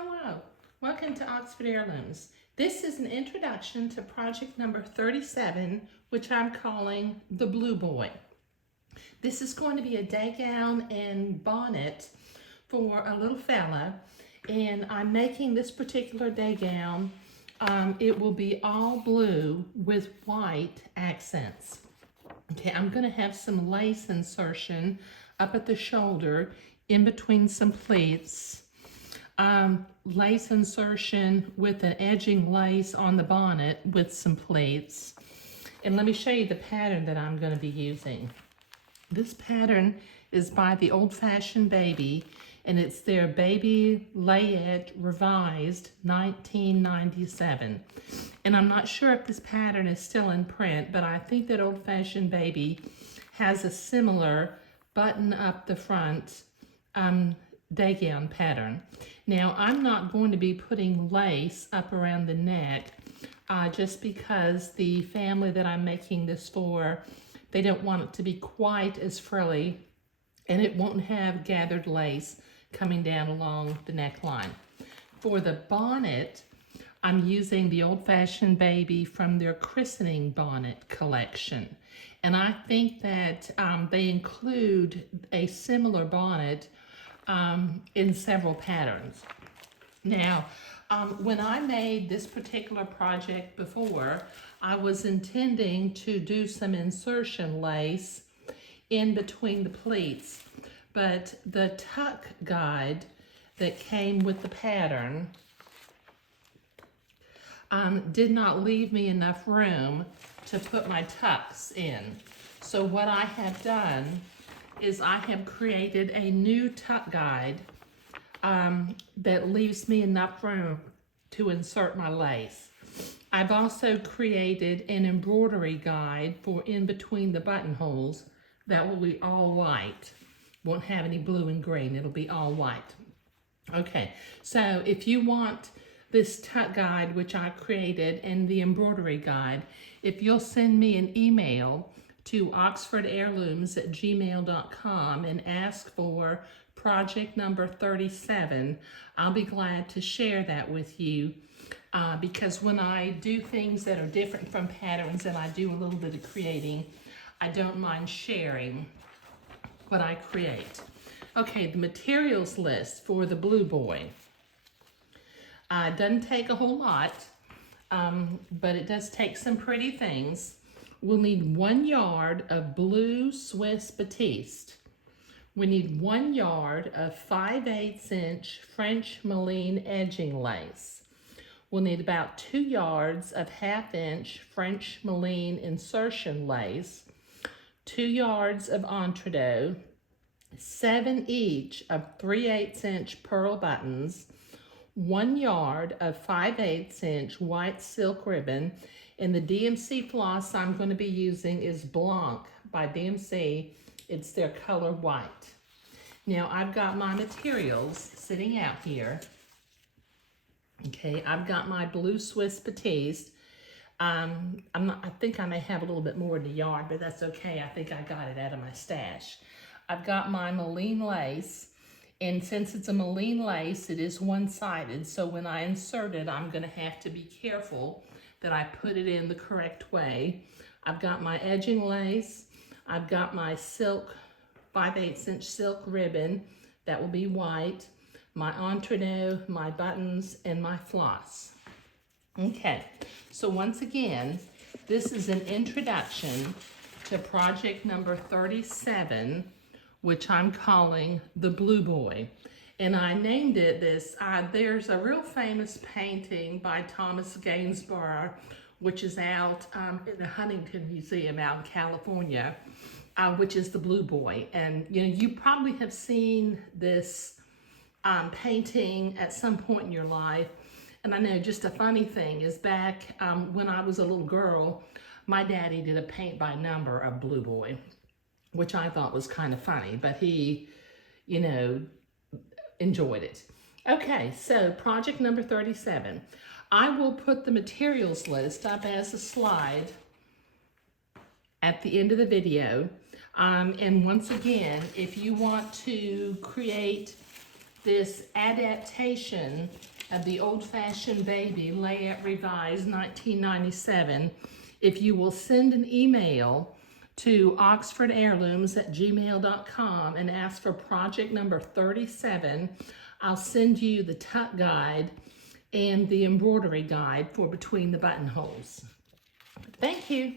Hello, welcome to Oxford Heirlooms. This is an introduction to project number 37, which I'm calling the Blue Boy. This is going to be a day gown and bonnet for a little fella, and I'm making this particular day gown. It will be all blue with white accents. Okay, I'm going to have some lace insertion up at the shoulder in between some pleats. Lace insertion with an edging lace on the bonnet with some pleats. And let me show you the pattern that I'm going to be using. This pattern is by the Old Fashioned Baby, and it's their Baby Layette Revised 1997. And I'm not sure if this pattern is still in print, but I think that Old Fashioned Baby has a similar button up the front day gown pattern. Now, I'm not going to be putting lace up around the neck just because the family that I'm making this for, they don't want it to be quite as frilly, and it won't have gathered lace coming down along the neckline. For the bonnet, I'm using the Old Fashioned Baby from their christening bonnet collection. And I think that they include a similar bonnet in several patterns. Now, when I made this particular project before, I was intending to do some insertion lace in between the pleats, but the tuck guide that came with the pattern did not leave me enough room to put my tucks in. So what I have done is I have created a new tuck guide that leaves me enough room to insert my lace. I've also created an embroidery guide for in between the buttonholes that will be all white. Won't have any blue and green, it'll be all white. Okay, so if you want this tuck guide, which I created, and the embroidery guide, if you'll send me an email to oxfordheirlooms@gmail.com and ask for project number 37, I'll be glad to share that with you because when I do things that are different from patterns and I do a little bit of creating, I don't mind sharing what I create. Okay, the materials list for the Blue Boy. Doesn't take a whole lot, but it does take some pretty things. We'll need 1 yard of blue Swiss batiste. We need 1 yard of 5/8 inch French Malines edging lace. We'll need about 2 yards of 1/2 inch French Malines insertion lace, 2 yards of entredot, 7 each of 3/8 inch pearl buttons, 1 yard of 5/8 inch white silk ribbon, and the DMC floss I'm going to be using is Blanc by DMC. It's their color white. Now I've got my materials sitting out here. Okay, I've got my blue Swiss batiste. I think I may have a little bit more in the yard, but that's okay. I think I got it out of my stash. I've got my Malines lace. And since it's a Malines lace, it is one-sided. So when I insert it, I'm gonna have to be careful that I put it in the correct way. I've got my edging lace. I've got my silk, 5/8 inch silk ribbon. That will be white. My entredot, my buttons, and my floss. Okay, so once again, this is an introduction to project number 37, which I'm calling the Blue Boy. And I named it this. There's a real famous painting by Thomas Gainsborough, which is out in the Huntington Museum out in California, which is the Blue Boy. And you probably have seen this painting at some point in your life. And I know just a funny thing is back when I was a little girl, my daddy did a paint by number of Blue Boy, which I thought was kind of funny, but he, enjoyed it. Okay, so project number 37. I will put the materials list up as a slide at the end of the video. And once again, if you want to create this adaptation of the old-fashioned baby, Layette Revised 1997, if you will send an email to oxfordheirlooms@gmail.com and ask for project number 37, I'll send you the tuck guide and the embroidery guide for between the buttonholes. Thank you.